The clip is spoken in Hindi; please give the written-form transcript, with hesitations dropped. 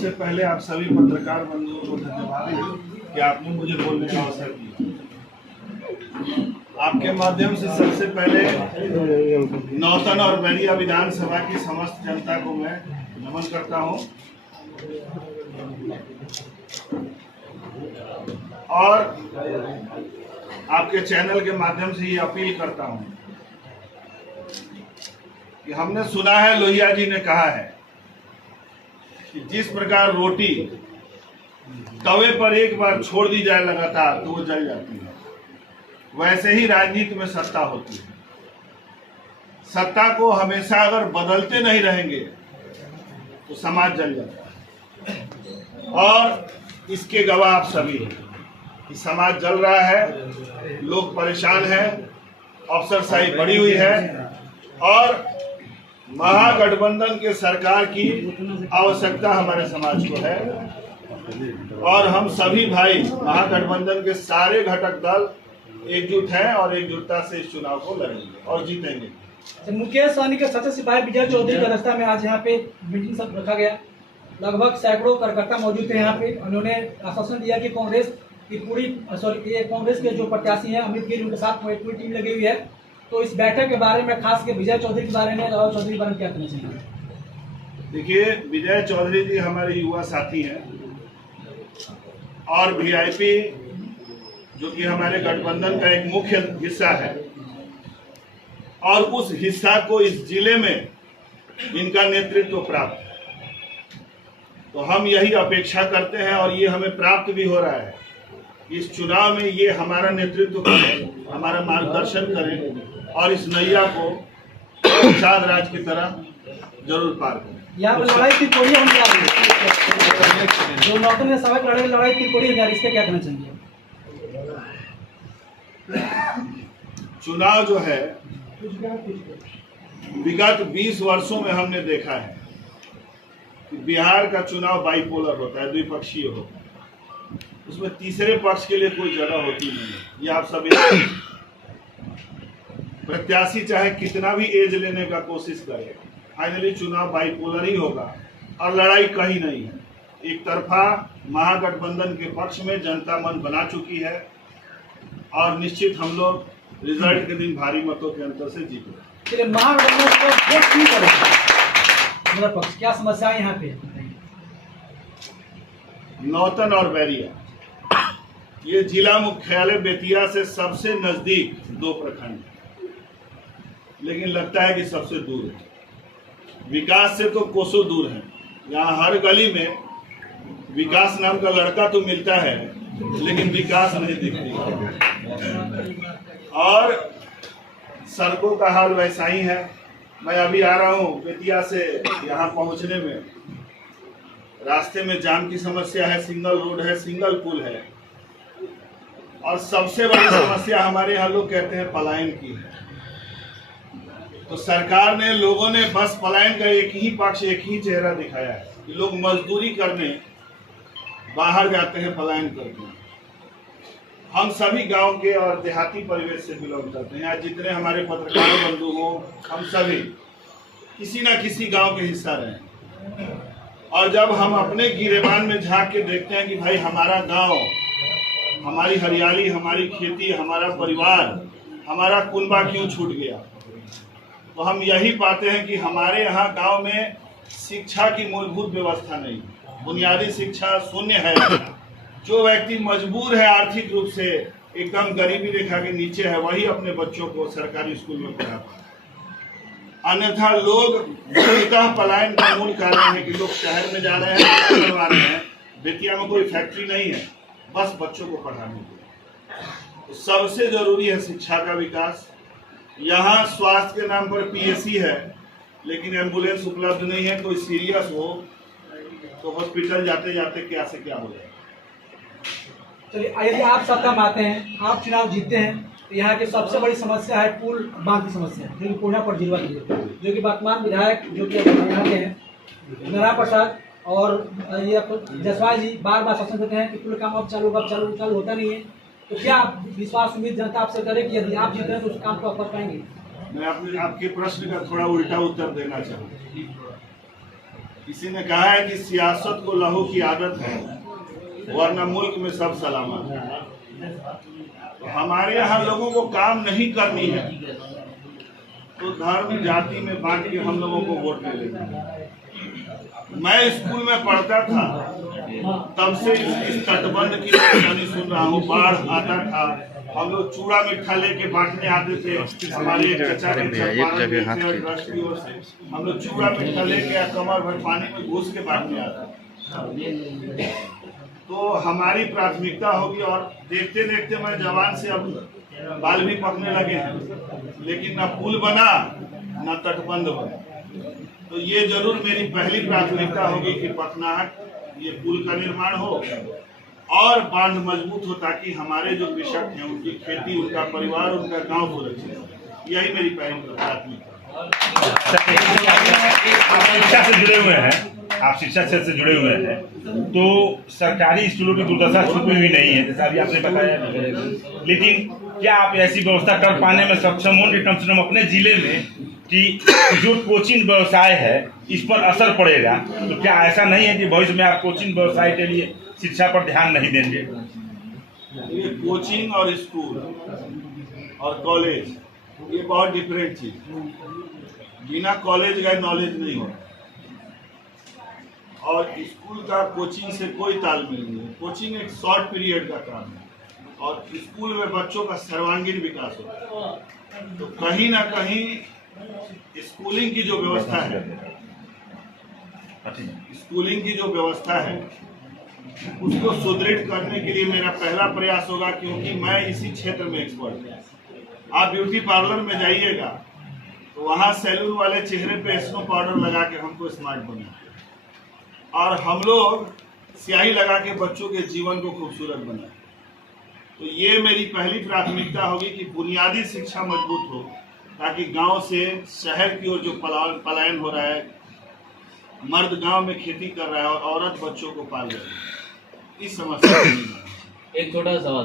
सबसे पहले आप सभी पत्रकार बंधुओं को धन्यवाद कि आपने मुझे बोलने का अवसर दिया। आपके माध्यम से सबसे पहले नौतन और बैरिया विधानसभा की समस्त जनता को मैं नमन करता हूं और आपके चैनल के माध्यम से ये अपील करता हूं कि हमने सुना है, लोहिया जी ने कहा है कि जिस प्रकार रोटी तवे पर एक बार छोड़ दी जाए लगातार तो वो जल जाती है, वैसे ही राजनीति में सत्ता होती है। सत्ता को हमेशा अगर बदलते नहीं रहेंगे तो समाज जल जाता है और इसके गवाह आप सभी हैं कि समाज जल रहा है, लोग परेशान हैं, अफसरशाही बढ़ी हुई है और महागठबंधन के सरकार की आवश्यकता हमारे समाज को है और हम सभी भाई महागठबंधन के सारे घटक दल एकजुट हैं और एकजुटता से इस चुनाव को लड़ेंगे और जीतेंगे। मुकेश सहनी के सचिव सिपाही विजय चौधरी की अध्यक्षता में आज यहाँ पे मीटिंग सब रखा गया। लगभग सैकड़ों कार्यकर्ता मौजूद थे यहाँ पे। उन्होंने आश्वासन दिया कि कांग्रेस के जो प्रत्याशी हैं अमित गिर, उनके साथ पूरी टीम लगी हुई है। तो इस बैठक के बारे में खास के विजय चौधरी के बारे में, राहुल चौधरी के बारे में क्या कहना चाहिए? देखिए, विजय चौधरी जी हमारे युवा साथी हैं और वीआईपी जो कि हमारे गठबंधन का एक मुख्य हिस्सा है और उस हिस्सा को इस जिले में इनका नेतृत्व प्राप्त है। तो हम यही अपेक्षा करते हैं और ये हमें प्राप्त भी हो रहा है। इस चुनाव में ये हमारा नेतृत्व करें, हमारा मार्गदर्शन करें और इस नैया को प्रसाद राज की तरह जरूर पार करें। यहाँ पर लड़ाई त्रिकोणीय हम क्या जो नौतन ने सभा लड़ाई त्रिकोणीय है, इसका क्या कहना चाहिए? चुनाव जो है विगत 20 वर्षों में हमने देखा है कि बिहार का चुनाव बाइपोलर होता है, द्विपक्षीय होता है। उसमें तीसरे पक्ष के लिए कोई जगह होती नहीं है। ये आप सभी प्रत्याशी चाहे कितना भी एज लेने का कोशिश करे, फाइनली चुनाव बाइपोलर ही होगा और लड़ाई कहीं नहीं है। एक तरफा महागठबंधन के पक्ष में जनता मन बना चुकी है और निश्चित हम लोग रिजल्ट के दिन भारी मतों के अंतर से जीतेंगे। क्या समस्या यहाँ पे? नौतन और बैरिया ये जिला मुख्यालय बेतिया से सबसे नजदीक 2 प्रखंड, लेकिन लगता है कि सबसे दूर है। विकास से तो कोसों दूर है। यहाँ हर गली में विकास नाम का लड़का तो मिलता है लेकिन विकास नहीं दिखती और सड़कों का हाल वैसा ही है। मैं अभी आ रहा हूँ बेतिया से, यहाँ पहुँचने में रास्ते में जाम की समस्या है, सिंगल रोड है, सिंगल पुल है और सबसे बड़ी समस्या हमारे यहाँ लोग कहते हैं पलायन की है। तो सरकार ने, लोगों ने बस पलायन का एक ही पक्ष, एक ही चेहरा दिखाया है कि लोग मजदूरी करने बाहर जाते हैं, पलायन करते हैं। हम सभी गांव के और देहाती परिवेश से बिलोंग करते हैं। आज जितने हमारे पत्रकार बंधु हो, हम सभी किसी न किसी गांव के हिस्सा रहे और जब हम अपने गिरेबान में झांक के देखते हैं कि भाई हमारा गांव, हमारी हरियाली, हमारी खेती, हमारा परिवार, हमारा कुनबा क्यों छूट गया, तो हम यही पाते हैं कि हमारे यहाँ गांव में शिक्षा की मूलभूत व्यवस्था नहीं, बुनियादी शिक्षा शून्य है। जो व्यक्ति मजबूर है आर्थिक रूप से, एकदम गरीबी रेखा के नीचे है, वही अपने बच्चों को सरकारी स्कूल में पढ़ा पाता है। अन्यथा लोग पलायन का मूल कारण है कि लोग शहर में जा रहे हैं, करवा रहे हैं। बेतिया में कोई फैक्ट्री नहीं है, बस बच्चों को पढ़ाने के लिए। तो सबसे जरूरी है शिक्षा का विकास। यहाँ स्वास्थ्य के नाम पर पीएससी है लेकिन एम्बुलेंस उपलब्ध नहीं है। कोई सीरियस हो तो हॉस्पिटल जाते जाते क्या से क्या हो जाए। चलिए, यदि आप सत्ता में आते हैं, आप चुनाव जीतते हैं, तो यहाँ की सबसे बड़ी समस्या है पुल बांध की समस्या, जो कि पूर्णा पर जिलवा की है, जो कि वर्तमान विधायक जो कि यहाँ के हैं नारायण प्रसाद और ये जसवाल जी बार बार शासन देते हैं कि पुल काम अब चालू होता नहीं है। तो क्या विश्वास उम्मीद जनता आपसे करे कि यदि आप जीते हैं तो उस काम को आप कर पाएंगे? मैं आपके प्रश्न का थोड़ा उल्टा उत्तर देना चाहूँगा। किसी ने कहा है कि सियासत को लहू की आदत है, वरना मुल्क में सब सलामत है। तो हमारे यहाँ लोगों को काम नहीं करनी है तो धर्म जाति में बांट के हम लोगों को वोट ले लेते हैं। मैं स्कूल में पढ़ता था तब से इस तटबंध की कहानी सुन रहा हूँ। बाढ़ आता था, हम लोग चूड़ा मिठा लेके बांटने आते थे। हमारे एक चचा के ट्रस्ट की ओर से हम लोग चूड़ा मिठा लेके या कमर भर पानी में घुस के बांटने आते। तो हमारी प्राथमिकता होगी, और देखते देखते मैं जवान से अब बाल भी पकने लगे हैं, लेकिन न पुल बना न तटबंध बना। तो ये जरूर मेरी पहली प्राथमिकता होगी कि पटनाहट ये पुल का निर्माण हो और बांध मजबूत हो, ताकि हमारे जो कृषक हैं उनकी खेती, उनका परिवार, उनका गांव सुरक्षित हो। यही मेरी पहली प्राथमिकता। शिक्षा से जुड़े हुए हैं आप, शिक्षा क्षेत्र से जुड़े हुए हैं, तो सरकारी स्कूलों की दुर्दशा छुपी हुई नहीं है, जैसा अभी आपने बताया। लेकिन क्या आप ऐसी व्यवस्था कर पाने में सक्षम होंगे कम से कम अपने जिले में कि जो कोचिंग व्यवसाय है इस पर असर पड़ेगा? तो क्या ऐसा नहीं है कि भविष्य में आप कोचिंग व्यवसाय के लिए शिक्षा पर ध्यान नहीं देंगे? ये कोचिंग और स्कूल और कॉलेज ये बहुत डिफरेंट चीज। बिना कॉलेज गए नॉलेज नहीं होता, और स्कूल का कोचिंग से कोई तालमेल नहीं है। कोचिंग एक शॉर्ट पीरियड का काम है, और स्कूल में बच्चों का सर्वांगीण विकास होता है। तो कहीं ना कहीं स्कूलिंग की जो व्यवस्था है, स्कूलिंग की जो व्यवस्था है उसको सुदृढ़ करने के लिए मेरा पहला प्रयास होगा, क्योंकि मैं इसी क्षेत्र में एक्सपर्ट हूँ। आप ब्यूटी पार्लर में जाइएगा तो वहाँ सैलून वाले चेहरे पे स्नो पाउडर लगा के हमको स्मार्ट बनाते, और हम लोग स्याही लगा के बच्चों के जीवन को खूबसूरत बनाए। तो ये मेरी पहली प्राथमिकता होगी कि बुनियादी शिक्षा मजबूत हो, ताकि गांव से शहर की ओर जो पलायन हो रहा है, मर्द गांव में खेती कर रहा है और औरत बच्चों को पाल रही है, इस समस्या को। एक छोटा सवाल